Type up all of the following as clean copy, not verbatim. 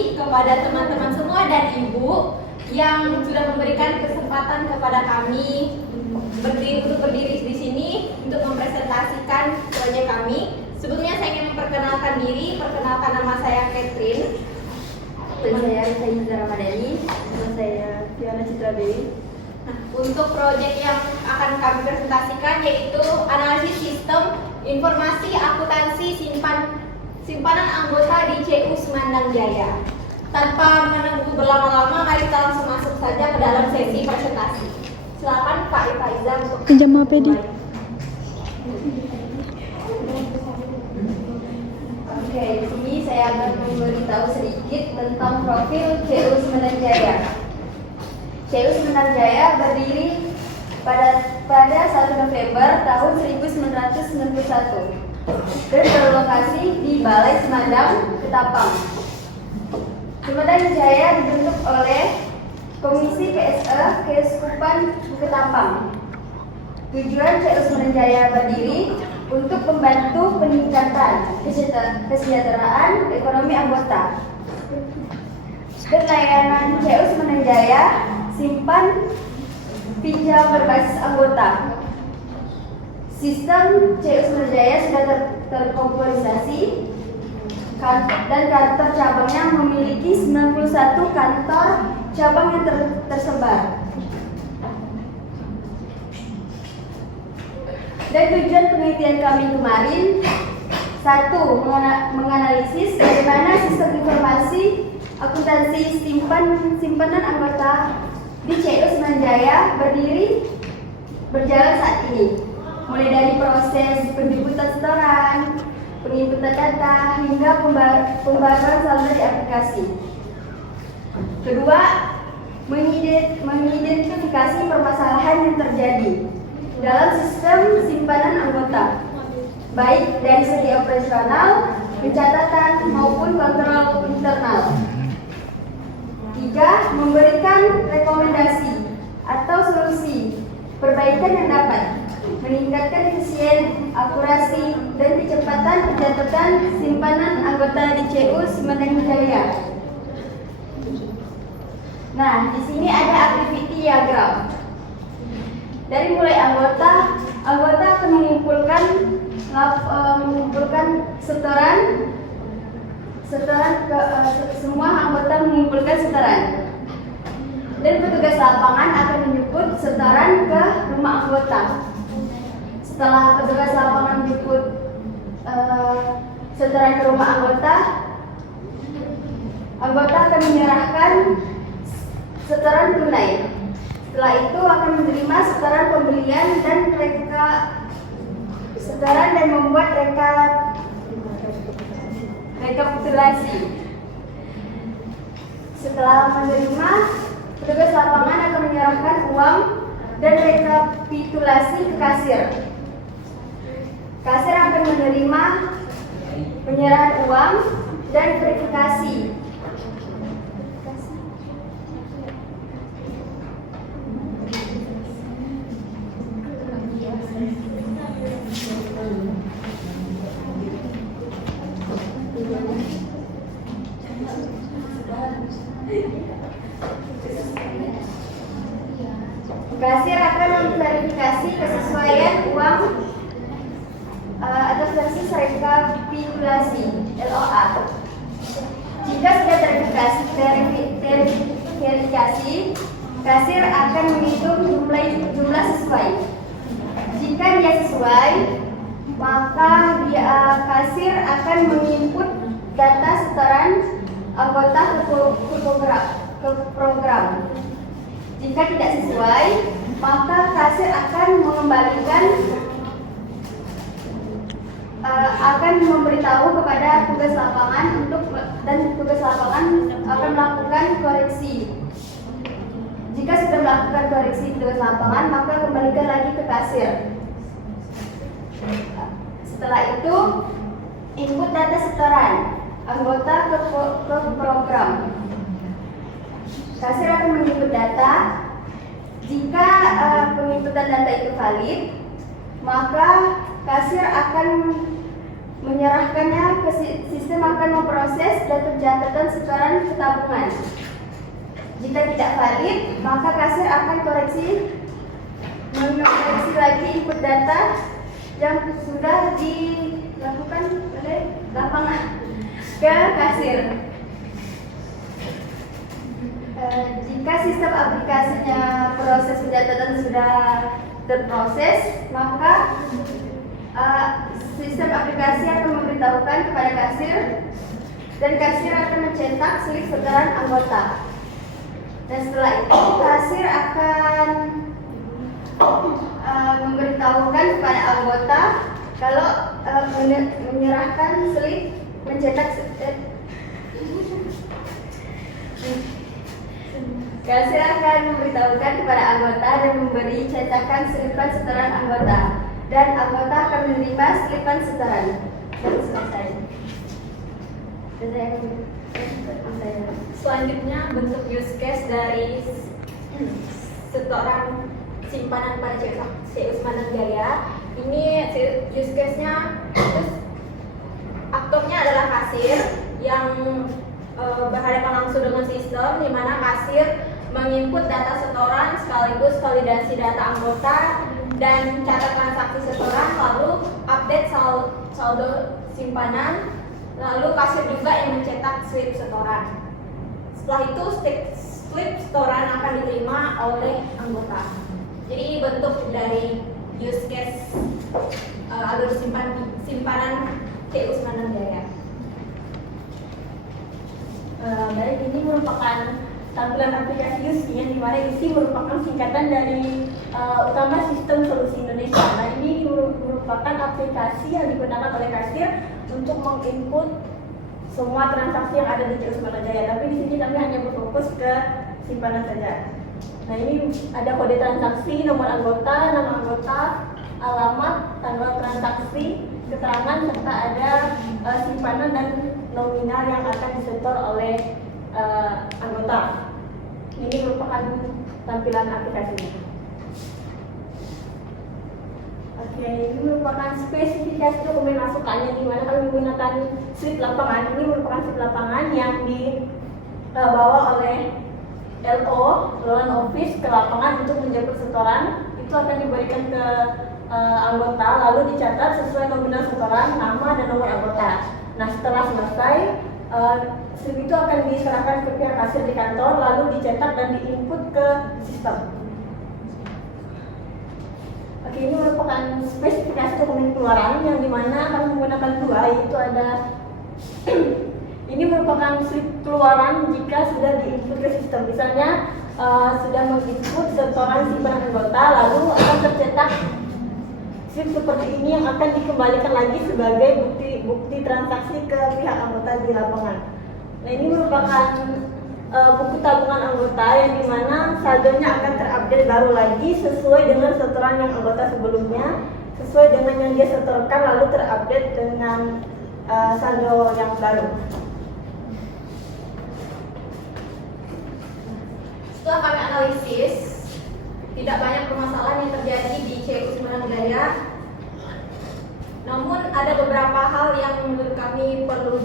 kasih kepada teman-teman semua dan Ibu yang sudah memberikan kesempatan kepada kami berdiri di sini untuk mempresentasikan proyek kami. Sebelumnya saya ingin memperkenalkan diri. Perkenalkan, nama saya Catherine. Dan saya Sayyida Ramadhani. Nama saya Fiona Citra Dewi. Nah, untuk proyek yang akan kami presentasikan yaitu analisis sistem informasi akuntansi simpanan anggota di CU Semandang Jaya. Tanpa menunggu berlama-lama, mari kita langsung masuk saja ke dalam sesi presentasi. Silakan Pak Ifaiza untuk pinjam HP di. Oke, di sini saya akan memberitahu sedikit tentang profil CU Semandang Jaya. CU Semandang Jaya berdiri pada 1 November tahun 1991 dan berlokasi di Balai Semandang, Ketapang. Semandang Jaya dibentuk oleh Komisi PSE Keuskupan Ketapang. Tujuan CU Semandang Jaya berdiri untuk membantu peningkatan kesejahteraan ekonomi anggota dan layanan CU Semandang Jaya simpan pinjam berbasis anggota. Sistem CU Semandang Jaya sudah terkomputerisasi dan kantor cabangnya memiliki 91 kantor cabang yang tersebar. Dan tujuan penelitian kami kemarin, 1. Menganalisis bagaimana sistem informasi akuntansi simpanan anggota di CU Semandang Jaya berjalan saat ini, mulai dari proses penjemputan setoran, penginputan data, hingga pembaruan saldo di aplikasi. Kedua, mengidentifikasi permasalahan yang terjadi dalam sistem simpanan anggota, baik dari segi operasional, pencatatan, maupun kontrol internal. 3. Memberikan rekomendasi atau solusi perbaikan yang dapat meningkatkan efisien, akurasi, dan kecepatan pencatatan simpanan anggota di CU Semandang Jaya. Nah, di sini ada activity diagram. Dari mulai anggota akan mengumpulkan semua anggota mengumpulkan setoran, dan petugas lapangan akan menjemput setoran ke rumah anggota. Setelah petugas lapangan menjemput setoran ke rumah anggota akan menyerahkan setoran tunai. Setelah itu akan menerima setoran pembelian dan setoran dan membuat rekapitulasi. Setelah menerima, petugas lapangan akan menyerahkan uang dan rekapitulasi ke kasir. Kasir akan menerima penyerahan uang dan verifikasi. Kasir akan memverifikasi kesesuaian uang atas versi rekapitulasi LOA. Jika sudah terverifikasi, kasir akan menghitung jumlah sesuai. Jika dia sesuai, maka kasir akan menginput data setoran anggota ke program. Jika tidak sesuai, maka kasir akan mengembalikan akan memberitahu kepada tugas lapangan dan tugas lapangan akan melakukan koreksi. Jika sudah melakukan koreksi tugas lapangan, maka kembalikan lagi ke kasir. Setelah itu, input data setoran anggota ke program. Kasir akan menginput data. Jika penginputan data itu valid, maka kasir akan menyerahkannya ke sistem akan memproses dan pencatatan setoran ke tabungan. Jika tidak valid, maka kasir akan mengkoreksi lagi input data yang sudah dilakukan oleh lapangan ke kasir. Jika sistem aplikasinya proses pencatatan sudah terproses, maka sistem aplikasi akan memberitahukan kepada kasir dan kasir akan mencetak slip setoran anggota. Dan setelah itu kasir akan memberitahukan kepada anggota kalau menyerahkan slip mencetak kasir akan memberitahukan kepada anggota dan memberi cetakan selipan setoran anggota, dan anggota akan menerima selipan setoran. Dan selesai. Selanjutnya bentuk use case dari setoran simpanan pada C. Usman Jaya. Ini use case-nya, aktornya adalah kasir yang berhadapan langsung dengan sistem, di mana kasir menginput data setoran sekaligus validasi data anggota dan catat transaksi setoran, lalu update saldo simpanan, lalu kasir juga yang mencetak slip setoran. Setelah itu slip setoran akan diterima oleh anggota. Jadi bentuk dari use case alur simpanan C. Usman Jaya. Baik, ini merupakan tampilan aplikasi USI yang dimana USI merupakan singkatan dari utama sistem solusi Indonesia. Nah, ini merupakan aplikasi yang digunakan oleh kasir untuk menginput semua transaksi yang ada di C. Usman Jaya. Tapi di sini kami hanya berfokus ke simpanan saja. Nah, ini ada kode transaksi, nomor anggota, nama anggota, alamat, tanggal transaksi, keterangan, serta ada simpanan dan nominal yang akan disetor oleh anggota. Ini merupakan tampilan aplikasinya. Oke, ini merupakan spesifikasi dokumen masukannya, di mana kami menggunakan slip lapangan. Ini merupakan slip lapangan yang dibawa oleh LO, Loan Office, ke lapangan untuk menjemput setoran. Itu akan diberikan ke anggota, lalu dicatat sesuai nominal setoran, nama dan nomor anggota. Nah, setelah selesai, slip itu akan diserahkan ke pihak kasir di kantor, lalu dicetak dan diinput ke sistem. Oke, ini merupakan spesifikasi dokumen keluaran yang dimana kami menggunakan dua, yaitu ada ini merupakan slip keluaran jika sudah diinput ke sistem. Misalnya sudah menginput setoran simpanan anggota, lalu akan tercetak slip seperti ini yang akan dikembalikan lagi sebagai bukti transaksi ke pihak anggota di lapangan. Nah, ini merupakan buku tabungan anggota yang dimana saldonya akan terupdate baru lagi sesuai dengan setoran yang anggota sebelumnya, sesuai dengan yang dia setorkan, lalu terupdate dengan saldo yang baru. Setelah kami analisis, tidak banyak permasalahan yang terjadi di C. Usman Jaya. Namun ada beberapa hal yang menurut kami perlu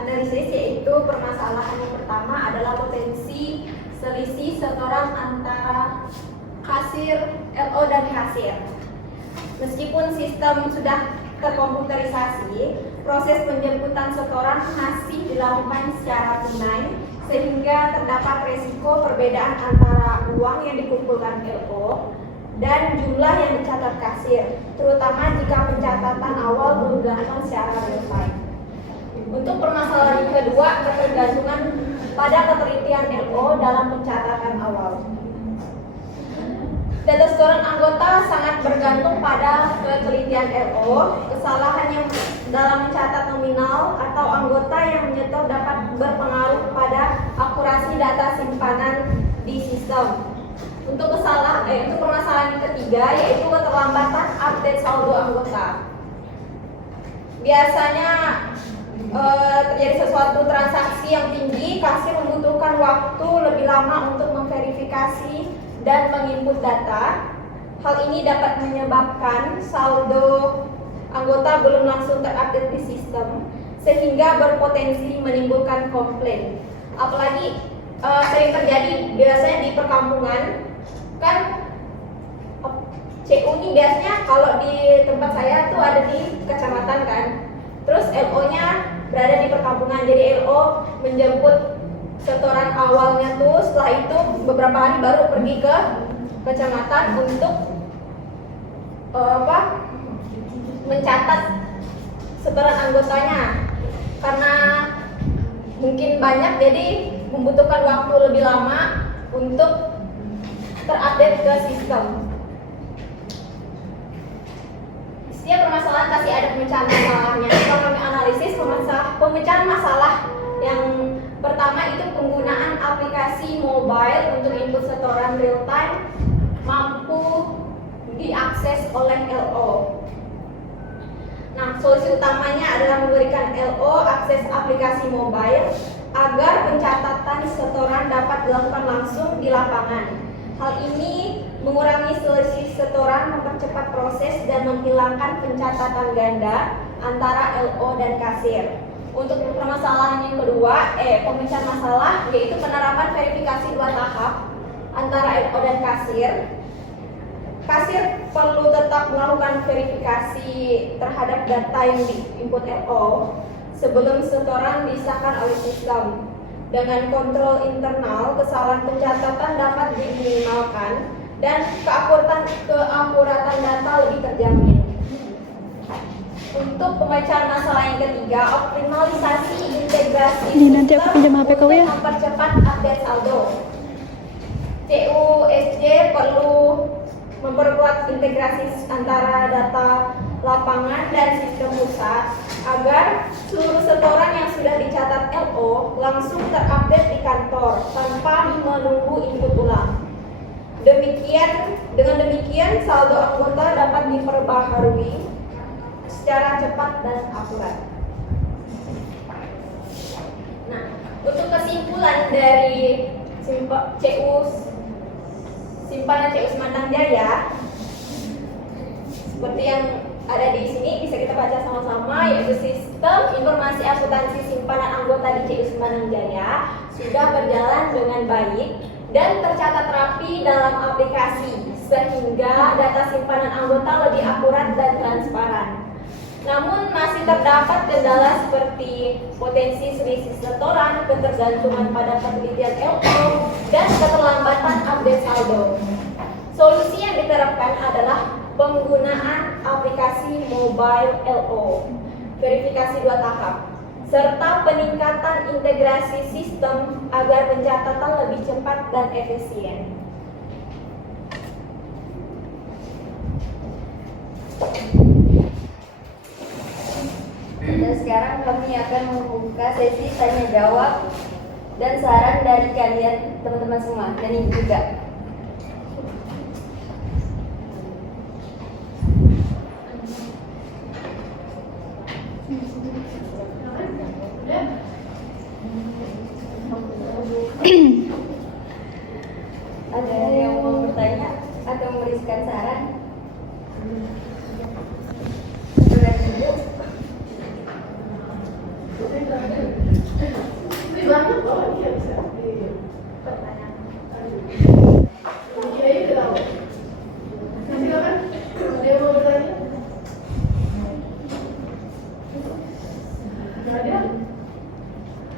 analisis, yaitu permasalahan yang pertama adalah potensi selisih setoran antara kasir, LO dan kasir. Meskipun sistem sudah terkomputerisasi, proses penjemputan setoran masih dilakukan secara tunai, sehingga terdapat resiko perbedaan antara uang yang dikumpulkan LO dan jumlah yang dicatat kasir, terutama jika pencatatan awal belum dilakukan secara real time. Untuk permasalahan yang kedua, ketergantungan pada ketelitian LO dalam pencatatan awal. Data setoran anggota sangat bergantung pada ketelitian LO. Kesalahan yang dalam mencatat nominal atau anggota yang menyetor dapat berpengaruh pada akurasi data simpanan di sistem. Untuk permasalahan yang ketiga, yaitu keterlambatan update saldo anggota. Biasanya terjadi sesuatu transaksi yang tinggi, kasir membutuhkan waktu lebih lama untuk memverifikasi dan menginput data. Hal ini dapat menyebabkan saldo anggota belum langsung terupdate di sistem, sehingga berpotensi menimbulkan komplain. Apalagi sering terjadi biasanya di perkampungan, kan CU ini biasanya kalau di tempat saya tuh ada di kecamatan kan, terus LO-nya berada di perkampungan, jadi LO menjemput setoran awalnya tuh, setelah itu beberapa hari baru pergi ke kecamatan untuk mencatat setoran anggotanya. Karena mungkin banyak, jadi membutuhkan waktu lebih lama untuk terupdate ke sistem. Setiap permasalahan pasti ada pemecahan masalahnya. Kalau kami analisis pemecahan masalah yang pertama itu penggunaan aplikasi mobile untuk input setoran real time mampu diakses oleh LO. Nah, solusi utamanya adalah memberikan LO akses aplikasi mobile agar pencatatan setoran dapat dilakukan langsung di lapangan. Hal ini mengurangi selisih setoran, mempercepat proses, dan menghilangkan pencatatan ganda antara LO dan kasir. Untuk permasalahan yang kedua, pemecahan masalah, yaitu penerapan verifikasi 2 tahap antara LO dan kasir. Kasir perlu tetap melakukan verifikasi terhadap data yang diinput LO sebelum setoran disahkan oleh sistem. Dengan kontrol internal, kesalahan pencatatan dapat diminimalkan dan keakuratan data lebih terjamin. Untuk pemecahan masalah yang ketiga, optimalisasi integrasi nanti aku pinjam HP kau ya. untuk mempercepat update saldo. CUSJ perlu memperkuat integrasi antara data lapangan dan sistem pusat agar seluruh setoran yang sudah dicatat LO langsung terupdate di kantor tanpa menunggu input ulang. Dengan demikian saldo anggota dapat diperbaharui secara cepat dan akurat. Nah, untuk kesimpulan dari simpanan CU Semandang Jaya, seperti yang ada di sini bisa kita baca sama-sama, yaitu sistem informasi akuntansi simpanan anggota di CU Semandang Jaya sudah berjalan dengan baik dan tercatat rapi dalam aplikasi, sehingga data simpanan anggota lebih akurat dan transparan. Namun masih terdapat kendala seperti potensi selisih setoran, ketergantungan pada penelitian LO, dan keterlambatan update saldo. Solusi yang diterapkan adalah penggunaan aplikasi mobile LO, verifikasi 2 tahap, serta peningkatan integrasi sistem agar pencatatan lebih cepat dan efisien. Dan sekarang kami akan membuka sesi tanya jawab dan saran dari kalian teman-teman semua dan ibu juga. Ada yang mau bertanya atau memberikan saran? Sudah cukup?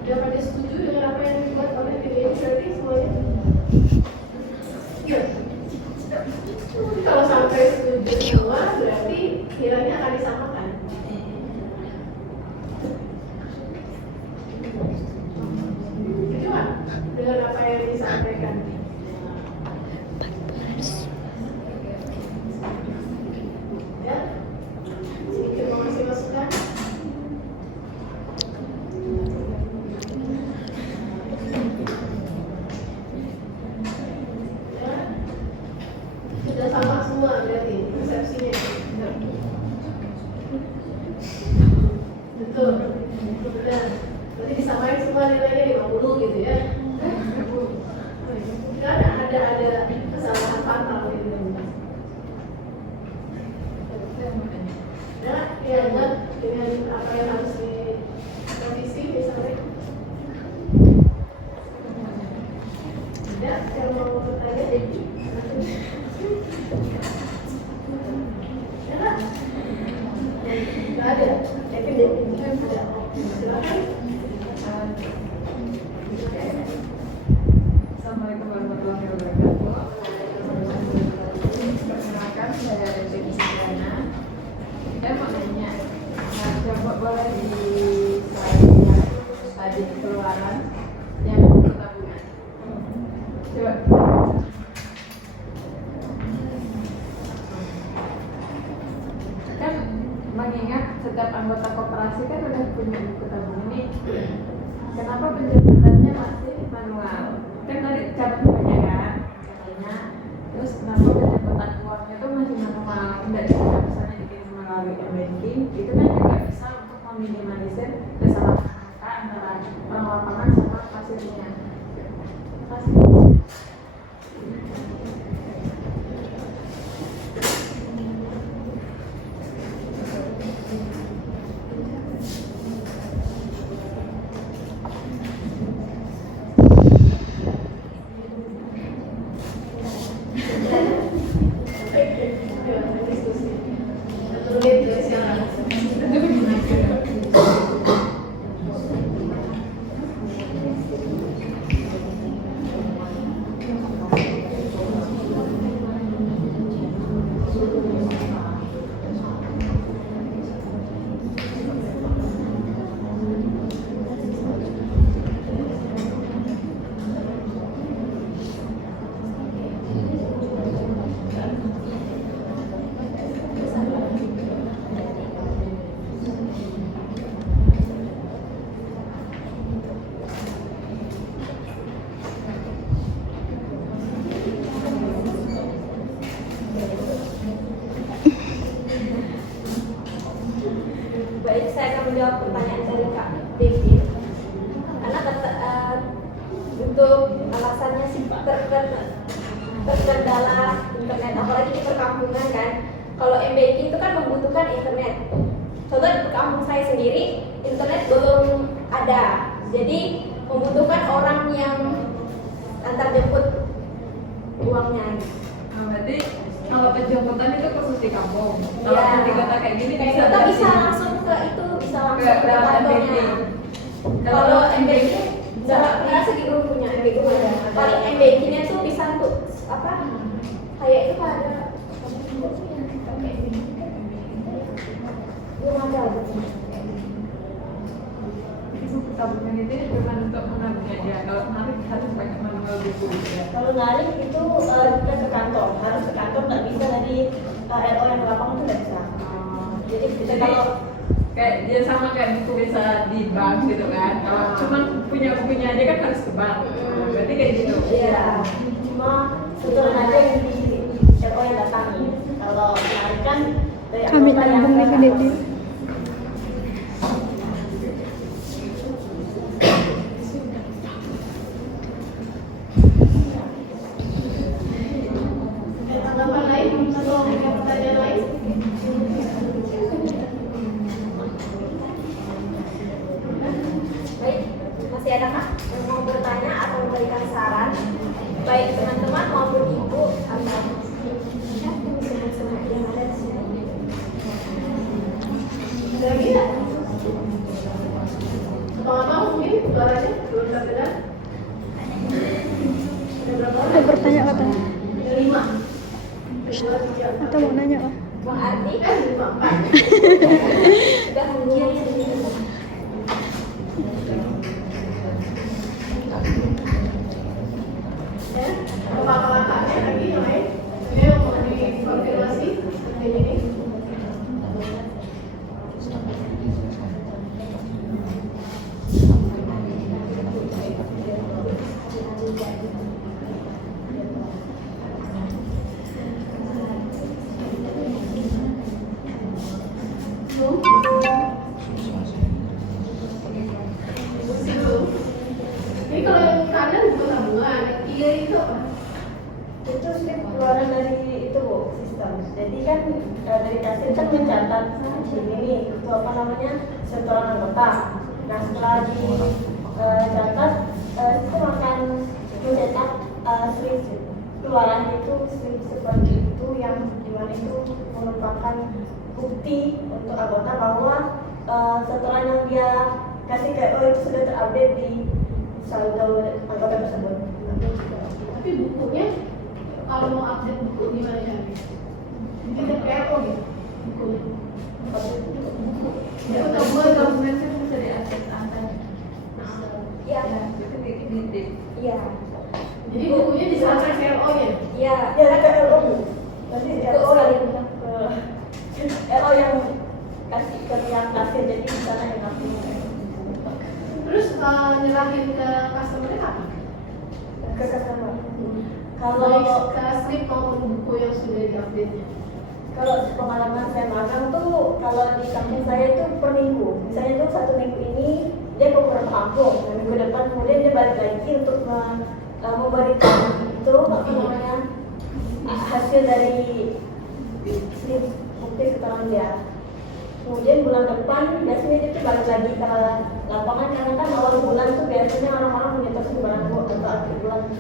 Dapat setuju dengan apa yang dibuat oleh PDI berarti semuanya? Iya. Tapi kalau sampai setuju semua berarti kiranya akan disamakan. Cuma dengan apa yang disampaikan. Ya, sedikit mengasih masukan. Sudah sama semua berarti persepsinya. Betul. Benar. Berarti disamain semua nilainya 50 gitu ya. Karena ada kesalahan fatal gitu. Ya. ya enggak dengan apa yang harus direvisi misalnya. Ada yang mau bertanya? Ya, nggak ada. Yakin deh? Ada. Silakan. Assalamualaikum warahmatullahi wabarakatuh. Perkenalkan, saya Devi Siana. Saya mau nanya, coba boleh di slide tadi keluaran yang buku tabungan. Coba. Kan mengingat setiap anggota koperasi kan udah punya buku tabungan nih. Kenapa penjemputannya masih manual? Kan tadi cabut punya kan katanya. Terus kenapa penjemputan uangnya itu masih manual? Tidak bisa misalnya dikirim melalui e-banking. Itu kan juga bisa untuk meminimalisir kesalahan angka antara orang lapangan sama pasiennya. Terima kasih. Diskusi. 1 menit guys yang Baik, saya akan menjawab pertanyaan dari Kak Devi. Karena untuk alasannya sih terkendala internet, apalagi di perkampungan kan. Kalau m-banking itu kan membutuhkan internet. Contoh di kampung saya sendiri, internet belum ada. Jadi membutuhkan orang yang antar jemput uangnya. Nah, berarti kalau penjemputan itu khusus di kampung. Iya. Kalau di kota kayak gini bisa Kita dari bisa sini. langsung ke itu, bisa langsung Ke ke lewat kantornya. m-banking. Kalau m-banking nggak segitu punya m-banking ada. Paling m-bankingnya tuh bisa untuk apa? Kayak itu kan ada. Belum ada gitu. Buku tabungan itu cuma untuk menabung aja. Kalau menarik harus pakai manual buku gitu ya. Kalau narik itu kita ke kantor, harus ke kantor, nggak bisa dari RO yang di lapangan itu nggak bisa. Jadi kita Jadi kalau kayak dia sama kayak buku bisa di bank gitu kan. Kalau cuma punya bukunya aja kan harus ke bank. Nah, berarti kayak gitu. iya, cuma setoran aja yang di RO yang datangi. Kalau narik kan dari Kami anggota yang nabung ke di kantor. BDD. tanggapan lain atau ada pertanyaan lain? Baik, masih ada kah yang mau bertanya atau memberikan saran? Baik teman-teman maupun ibu atau semua yang ada di sini. Ada lagi nggak? Apa mungkin suaranya belum terdengar? Ada berapa orang? Ada bertanya katanya. Ada 5. 2, 3, 4. Atau mau nanya lah. Bang Ardi 5, 4. sudah mengirim sendiri. Ya, kakak-kakaknya lagi yang lain? Ada yang mau dikonfirmasi seperti ini? Ini kalau yang kanan bukan tabungan, yang kiri itu apa? Itu slip keluaran dari itu Bu sistem. Jadi kan dari kasir kan mencatat ini nih itu apa namanya setoran anggota. Nah setelah dicatat sistem akan mencetak slip keluaran itu slip seperti itu yang dimana itu merupakan bukti untuk anggota bahwa setoran yang dia kasih ke itu sudah terupdate di saldo anggota tersebut. Tapi bukunya kalau mau update buku gimana caranya? Kita PO gitu. Bukunya. Ya, semua dokumen kan bisa diakses online. Iya. Iya. Jadi bukunya diserahkan ke LO nya. Iya. Ya ke LO. Nanti LO yang kasih ke yang kasir jadi di sana yang kasih. Terus nyerahin ke customer apa? Ke customer. Baik ke slip maupun buku yang sudah diupdate-nya. Kalau pengalaman saya magang tuh kalau di kampus saya itu per minggu. Misalnya tuh 1 minggu ini dia ke beberapa kampung, dan minggu depan kemudian dia balik lagi untuk memberikan itu apa namanya hasil dari slip bukti keterangan dia. Kemudian bulan depan biasanya dia tuh balik lagi ke lapangan karena kan awal bulan tuh biasanya orang-orang menyetor sembarang atau akhir bulan.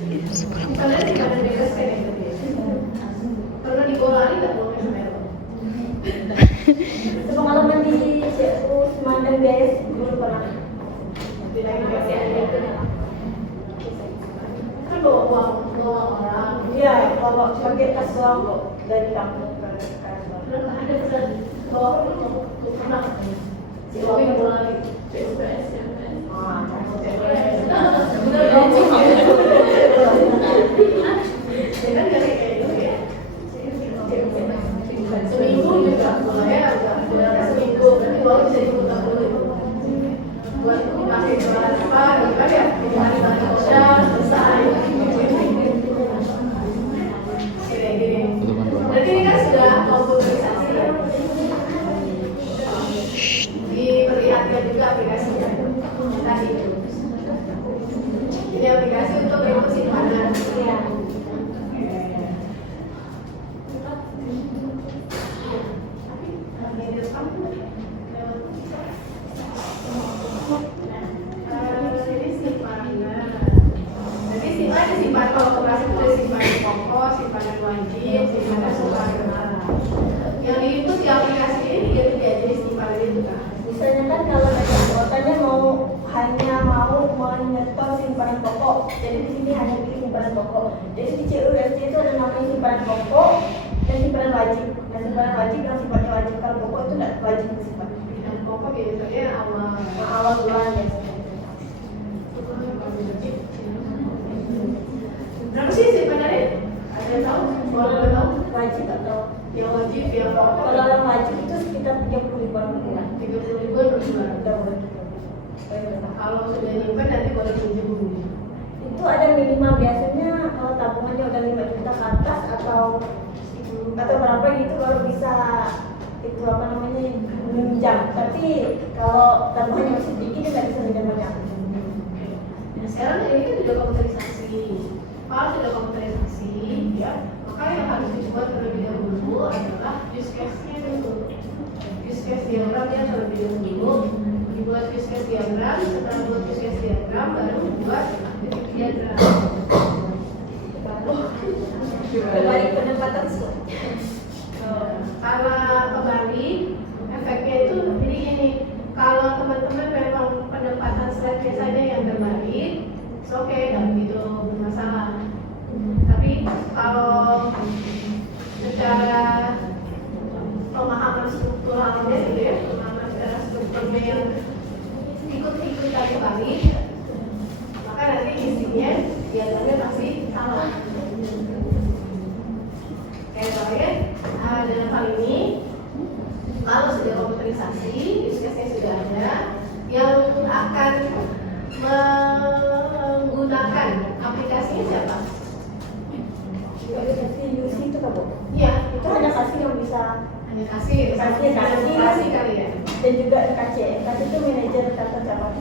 Misalnya di mana bebas kan ya? Pernah dikolari nggak kalau misalnya? Itu pengalaman di CU Semandang guys, belum pernah. Tidak dikasih ada itu. Kan bawa orang. Iya, bawa pakai tas doang kok dari kampung ke kantor. Pernah ada pesan bawa pernah. Si Owi kolari. CUPS ya. Kan dari kayak gitu ya. Seminggu juga mulai udah seminggu berarti baru bisa diputar dulu buat dipakai jualan apa gitu ya di hari Indonesia selesai kayak gini. Berarti ini kan sudah komputerisasi ya. Diperlihatkan juga aplikasinya tadi itu. Ini aplikasi untuk remote simpanan. Iya. Misalnya kan kalau dari anggotanya hanya mau menyetor simpanan pokok, jadi di sini hanya pilih simpanan pokok. Jadi di CUSD itu ada namanya simpanan pokok dan simpanan wajib. Nah simpanan wajib yang sifatnya wajib, kalau pokok itu tidak wajib disimpan. Dan pokok biasanya Awal bulan biasanya. berapa sih simpanannya? Ada yang tahu? Boleh tahu? Wajib atau Yang wajib, yang pokok. kalau yang wajib itu sekitar 30.000 per bulan. 30.000 per bulan. Udah boleh. Kalau sudah nyimpen nanti boleh pinjam dulu. Itu ada minimal biasanya kalau tabungannya udah 5 juta ke atas atau berapa gitu baru bisa itu apa namanya minjam. Tapi kalau tabungannya masih sedikit dia nggak bisa minjam banyak. Nah sekarang ini kan sudah komputerisasi. Kalau sudah komputerisasi, ya maka yang harus dibuat terlebih dahulu adalah use case-nya dulu. Use case diagramnya terlebih dahulu. Dibuat use case diagram, setelah buat use case diagram baru buat activity diagram. Kembali pendapatan Kalau kembali efeknya itu jadi gini, kalau teman-teman memang pendapatan slide saja yang terbalik, oke, nggak begitu bermasalah. Tapi kalau secara pemahaman strukturalnya gitu ya, pemahaman secara strukturnya yang ikut-ikutan terbalik, maka nanti isinya diagamnya pasti salah. Kayak kalian dalam hal ini kalau sudah komputerisasi, use case-nya sudah ada, yang akan menggunakan aplikasinya siapa? Aplikasi UC itu kan Bu? Iya, Itu hanya kasih yang bisa hanya kasih kali ya. dan juga NKC. NKC itu manajer kantor cabang.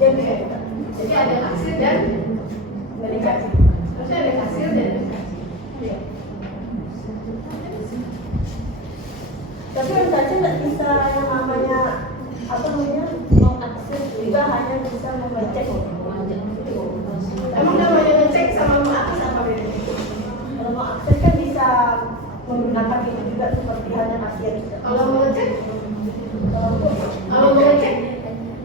Dia bisa juga. Jadi ada kasir dan Manajer. harusnya ada kasir dan Iya. yang namanya apa namanya mengakses juga hanya bisa mengecek. Emang namanya ngecek sama mengakses apa bedanya? Kalau mengakses kan bisa menggunakan itu juga seperti halnya kasir. Kalau mengecek, Kalau mengecek,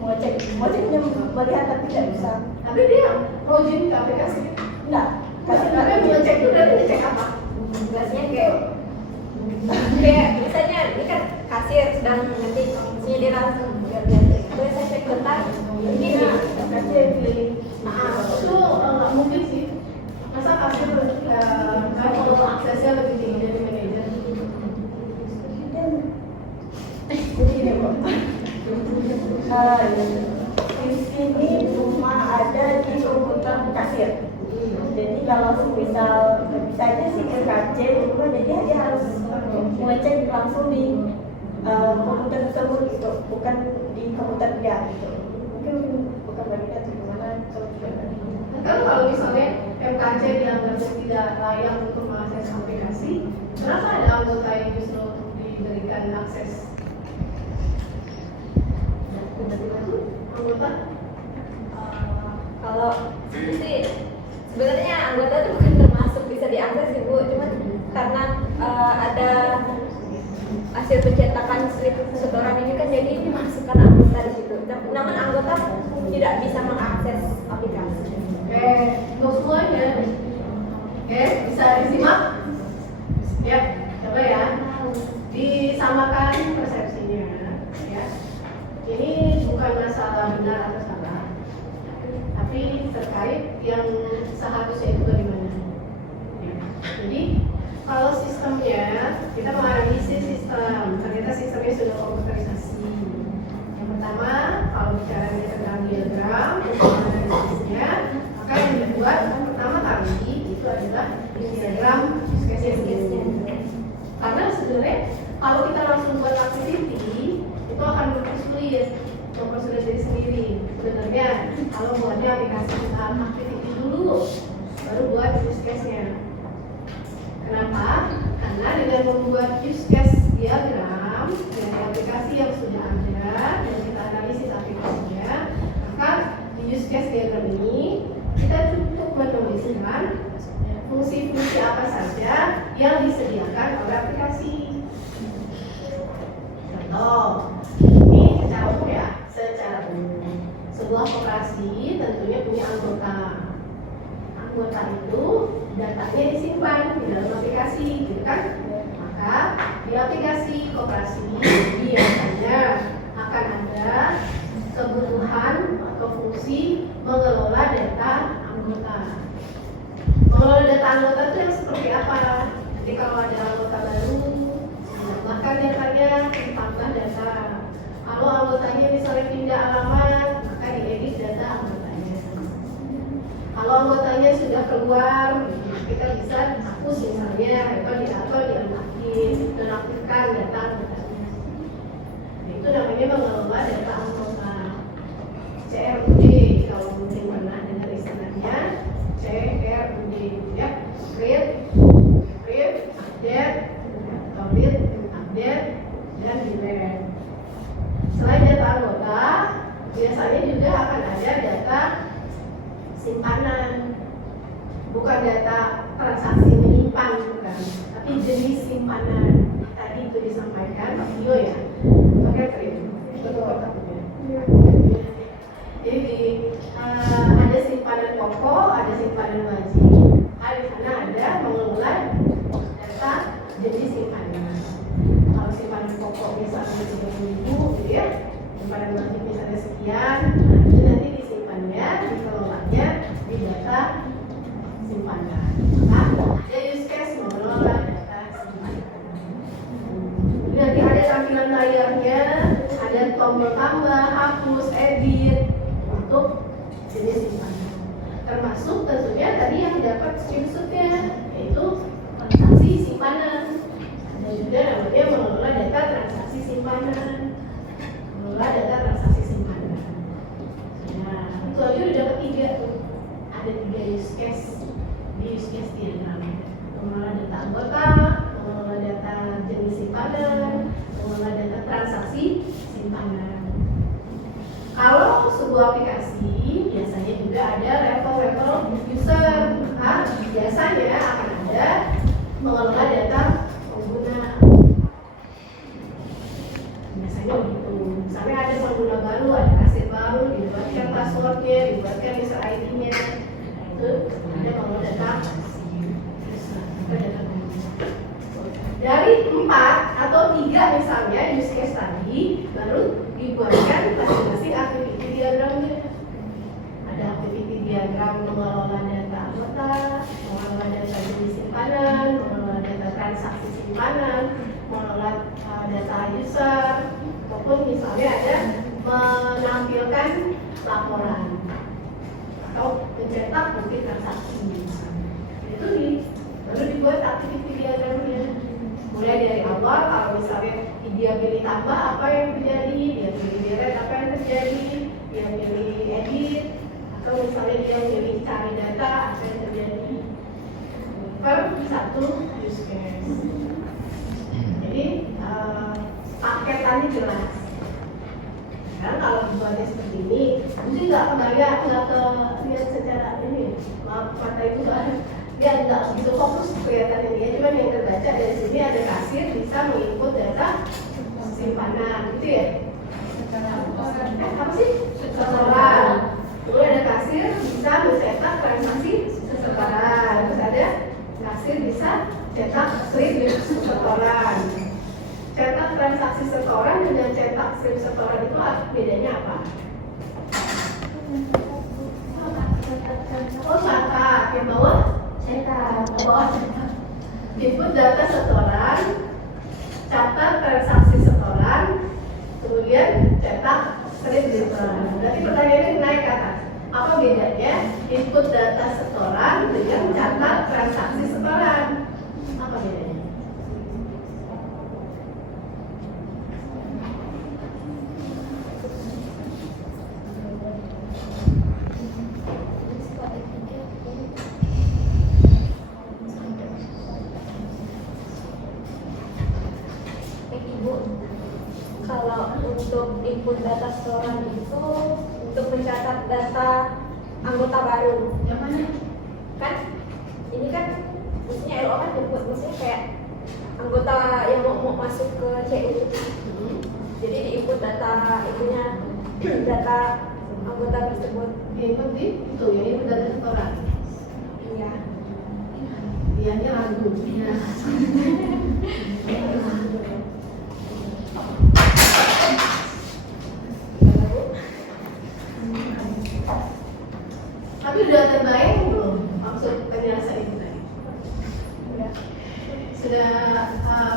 mengecek hanya melihat tapi tidak bisa. tapi dia login ke aplikasi. Enggak. Tapi mengecek itu berarti ngecek apa? Tugasnya kayak misalnya ini kan kasir sedang ngetik, maksudnya dia langsung boleh saya cek bentar Ini kasir keliling. Itu nggak mungkin sih. Masa kasir kalau aksesnya lebih tinggi dari manajer? Begini kok. Di sini cuma ada di komputer kasir. Jadi kalau misal bisa aja sih RKC, cuma jadi dia harus mengecek langsung di komputer tersebut gitu, bukan di komputer dia gitu. Mungkin bukan bagi dia gimana kalau tidak. Kan kalau misalnya MKC dianggap tidak layak untuk mengakses aplikasi, kenapa ada anggota yang justru diberikan akses? Anggota? kalau sih sebenarnya anggota itu bukan termasuk bisa diakses sih Bu, cuman karena ada hasil pencetakan slip setoran ini kan jadi dimasukkan anggota di situ. Namun anggota tidak bisa mengakses aplikasi. Oke, untuk semuanya. Oke, bisa disimak? Ya, coba ya. Disamakan persepsinya. Ya. Ini bukan masalah benar atau salah, tapi terkait yang seharusnya itu bagaimana. Ya. Jadi kalau sistemnya kita menganalisis sistem, ternyata sistemnya sudah komputerisasi. Yang pertama, kalau bicara tentang diagram, analisisnya, maka yang dibuat pertama kali itu adalah diagram use case-nya. Karena sebenarnya kalau kita langsung buat activity, itu akan mempersulit diri sendiri. Sebenarnya kalau buatnya aplikasi tentang activity dulu, baru buat use case-nya. Kenapa? Karena dengan membuat use case diagram dari aplikasi yang sudah ada dan kita analisis aplikasinya, maka di use case diagram ini kita cukup menuliskan fungsi-fungsi apa saja yang disediakan oleh aplikasi. Contoh, ini secara umum ya, secara umum sebuah koperasi tentunya punya anggota. Anggota itu datanya disimpan di dalam aplikasi, gitu kan? Maka di aplikasi koperasi biasanya akan ada kebutuhan atau fungsi mengelola data anggota. Mengelola data anggota itu yang seperti apa? Jadi kalau ada anggota baru, bahkan datanya ditambah data. Kalau anggotanya misalnya pindah alamat, maka diedit data anggotanya. Kalau anggotanya sudah keluar, kita bisa hapus misalnya atau dinonaktifkan data anggotanya. Itu namanya mengelola data anggota. CRUD kalau mungkin pernah dengar istilahnya CRUD ya, create, update, dan delete. Selain data anggota, biasanya juga akan ada data simpanan, bukan data transaksi menyimpan, bukan, tapi jenis simpanan. Tadi itu disampaikan video ya, pakai betul. Jadi ada simpanan pokok, ada simpanan wajib. Di sana ada mengelola data jenis simpanan. Kalau simpanan pokok misalnya 30.000, gitu ya, simpanan wajib misalnya sekian, nah itu nanti disimpannya, dikelolanya di data simpanan. Nah, ada use case mengelola data simpanan. Nanti ada tampilan layarnya, ada tombol tambah, hapus, edit untuk jenis simpanan. Termasuk tentunya tadi yang dapat screenshotnya, yaitu transaksi simpanan. Ada juga namanya mengelola data transaksi simpanan. Mengelola data transaksi simpanan. Nah, itu aja udah dapat 3 tuh. Ada 3 use case di use case diagram. Mengelola data anggota, mengelola data jenis simpanan, mengelola data transaksi simpanan. Kalau sebuah aplikasi biasanya juga ada level-level user. Biasanya akan ada mengelola data pengguna. Biasanya begitu. Misalnya ada pengguna baru, ada kasir baru, dibuatkan passwordnya, dibuatkan user ID-nya. Itu ada mengelola data dari 4 atau 3 misalnya use case tadi, baru dibuatkan masing-masing activity diagramnya. Ada activity diagram mengelola data anggota, mengelola data jenis simpanan, mengelola data transaksi simpanan, mengelola data user, maupun misalnya ada menampilkan laporan atau mencetak bukti transaksi. Itu baru dibuat activity diagramnya. Mulai dari awal, kalau misalnya dia pilih tambah apa yang terjadi, dia pilih delete apa yang terjadi, dia pilih edit, atau misalnya dia pilih cari data apa yang terjadi per satu use case. Jadi paketannya jelas. Karena kalau dibuatnya seperti ini, mungkin nggak kebayang, nggak lihat secara ini, maaf mata itu dia nggak begitu fokus kelihatannya dia, cuma yang terbaca dari sini ada kasir bisa menginput data simpanan, gitu ya? Apa sih? Setoran. Lalu ada kasir bisa mencetak transaksi setoran. Terus ada kasir bisa cetak slip setoran. Cetak transaksi setoran dengan cetak slip setoran itu bedanya apa? Oh, catat yang bawah. Input data setoran, catat transaksi setoran, kemudian cetak slip setoran. Berarti pertanyaannya naik ke atas. Apa bedanya input data setoran dengan catat transaksi setoran? Apa bedanya? Kalau untuk input data setoran itu untuk mencatat data anggota baru. Yang mana? Kan ini kan maksudnya LO kan input, maksudnya kayak anggota yang mau masuk ke CU. Jadi di input data itunya data anggota tersebut. Input itu ya input data setoran. Iya. Dianya ragu. Iya. Tapi udah terbayang belum maksud penjelasan itu tadi? Sudah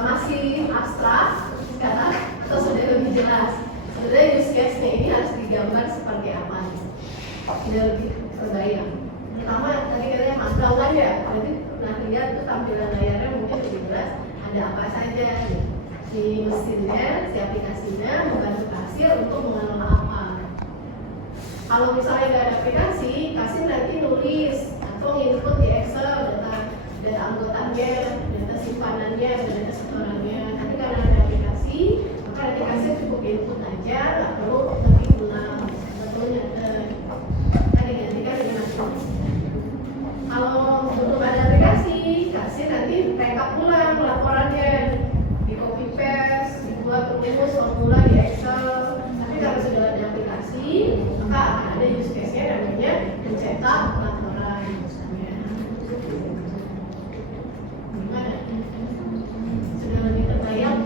masih abstrak sekarang atau sudah lebih jelas? Sebenarnya use case-nya ini harus digambar seperti apa? Sudah lebih terbayang. Pertama tadi katanya masuk kan ya, berarti pernah lihat tuh tampilan layarnya mungkin lebih jelas ada apa saja si mesinnya, si aplikasinya membantu kasir untuk mengelola apa. Kalau misalnya nggak ada aplikasi, kasir nanti nulis atau input di Excel data anggotanya, data simpanannya, data setorannya. Tapi karena ada aplikasi, maka nanti kasir cukup input aja, nggak perlu ketik ulang, nggak perlu nyatet. Tadi gantikan dengan tulis. Kalau belum ada aplikasi, kasir nanti backup ulang laporannya, di copy paste, dibuat rumus formula di Excel. Tapi kalau sudah ada aplikasi, maka akan ada use case-nya namanya mencetak laporan misalnya. Gimana? Sudah lebih terbayang?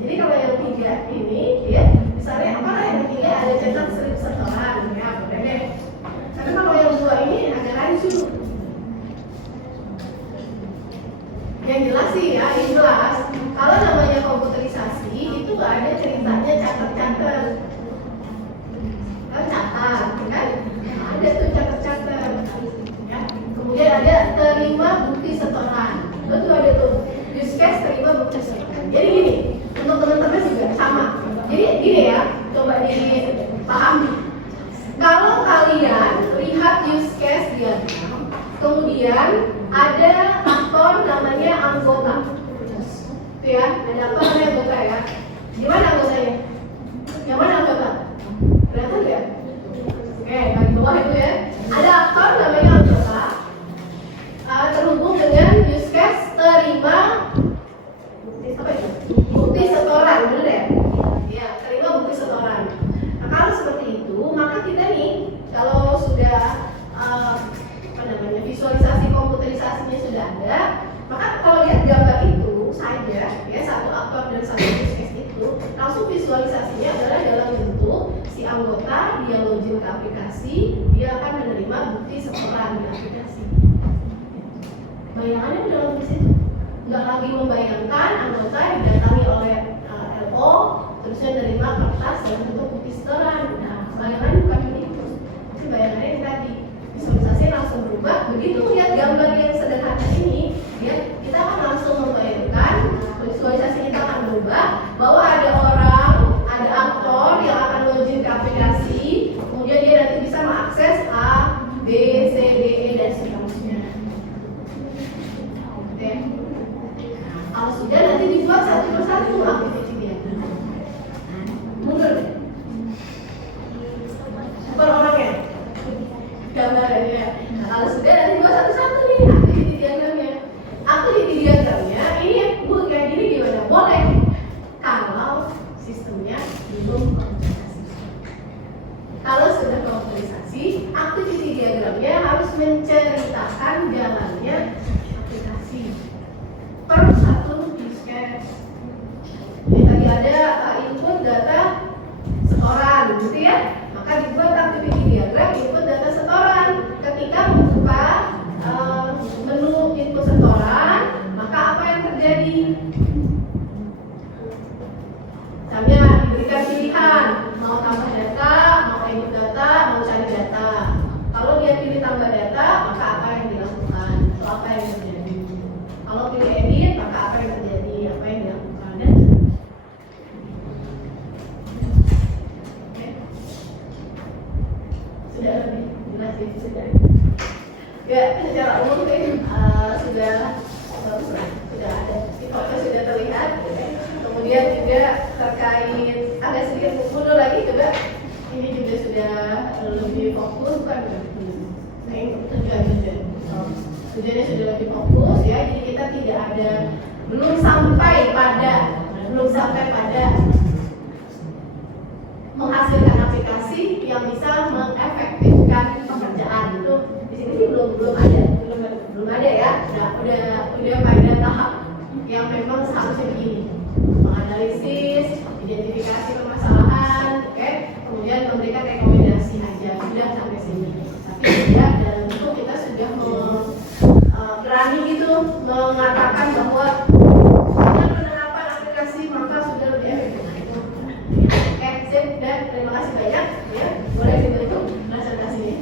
Jadi kalau yang 3 ini, ya, misalnya apa yang 3 ada cetak slip setoran, ya boleh deh. Tapi kalau yang 2 ini agak rancu. Yang jelas sih ya, yang jelas kalau namanya komputerisasi itu nggak ada ceritanya catat-catat. Kan catat, kan? Ada tuh catat-catat. Ya. Kemudian ada terima bukti setoran. Itu ada tuh use case terima bukti setoran. Jadi gini, untuk teman-teman juga sama. Jadi gini ya, coba dipahami. Kalau kalian lihat use case diagram, kemudian ada apa aktor namanya anggota. Itu ya, ada aktor namanya anggota ya. Gimana anggotanya? Yang mana anggota? Kelihatan ya? Oke, bagi bawah itu ya. Ada aktor namanya anggota. Terhubung dengan use case terima apa itu? Bukti setoran, benar ya? Ya, terima bukti setoran. Nah, kalau seperti itu, maka kita nih kalau sudah visualisasi komputerisasinya sudah ada, maka kalau lihat gambar itu saja ya, satu aktor dan satu use case itu langsung visualisasinya adalah dalam bentuk si anggota dia login ke aplikasi, dia akan menerima bukti setoran di aplikasi. Bayangannya udah dalam situ, nggak lagi membayangkan anggota didatangi oleh LO terusnya menerima kertas dalam bentuk bukti setoran. Nah, bayangannya bukan ini, tapi bayangannya yang tadi visualisasinya langsung berubah. Begitu melihat gambar yang sederhana ini, kita akan langsung membayangkan, visualisasi kita akan berubah bahwa ada orang, ada aktor yang akan login ke aplikasi, kemudian dia nanti bisa mengakses A, B, C, D, E dan seterusnya. Oke. Kalau sudah nanti dibuat satu persatu aktiviti dia. Mundur deh. Bukan orangnya. Gambarnya. Nah, kalau sudah nanti buat satu-satu nih aktiviti diagramnya. Aktiviti diagramnya ini buat kayak gini gimana? Boleh kalau sistemnya belum komputerisasi. Kalau sudah komputerisasi, aktiviti diagramnya harus menceritakan jalannya aplikasi per satu use case. Jadi tadi ada input data setoran, gitu ya. Maka dibuat aktiviti diagram input data setoran. Ketika membuka menu input setoran, maka apa yang terjadi? Misalnya diberikan pilihan mau tambah data, mau edit data, mau cari data. Kalau dia pilih tambah data, maka apa yang dilakukan? Atau apa yang terjadi? Kalau pilih edit, maka apa yang terjadi? Apa yang dilakukan? Dan sudah lebih jelas ya, sudah. Ya, secara umum sih sudah ada, di foto sudah terlihat. Kemudian juga terkait agak sedikit mundur lagi coba, ini juga sudah lebih fokus kan? Nah, ini tujuannya sudah lebih fokus ya. Jadi kita tidak ada, belum sampai pada menghasilkan aplikasi yang bisa mengefektifkan pekerjaan. Itu di sini sih belum ada ya. Udah pada tahap yang memang seharusnya begini, menganalisis, identifikasi permasalahan, oke, kemudian memberikan rekomendasi aja, sudah sampai sini. Tapi tidak dalam bentuk kita sudah berani gitu mengatakan bahwa dengan penerapan aplikasi maka sudah lebih efektif. Oke, sip, dan terima kasih banyak ya. Boleh dibentuk presentasinya.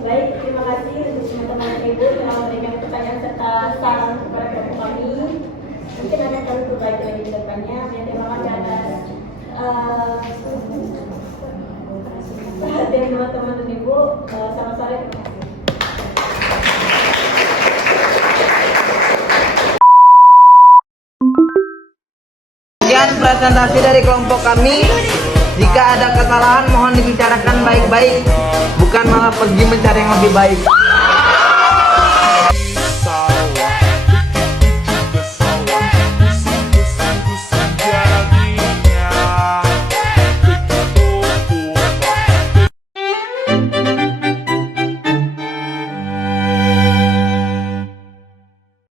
Baik, terima kasih untuk teman-teman Ibu yang memberikan pertanyaan serta saran kepada kelompok kami. Mungkin akan kami perbaiki lagi ke depannya. Dan terima kasih atas perhatian teman-teman dan Ibu. Selamat sore. Sekian presentasi dari kelompok kami. Jika ada kesalahan mohon dibicarakan baik-baik, bukan malah pergi mencari yang lebih baik.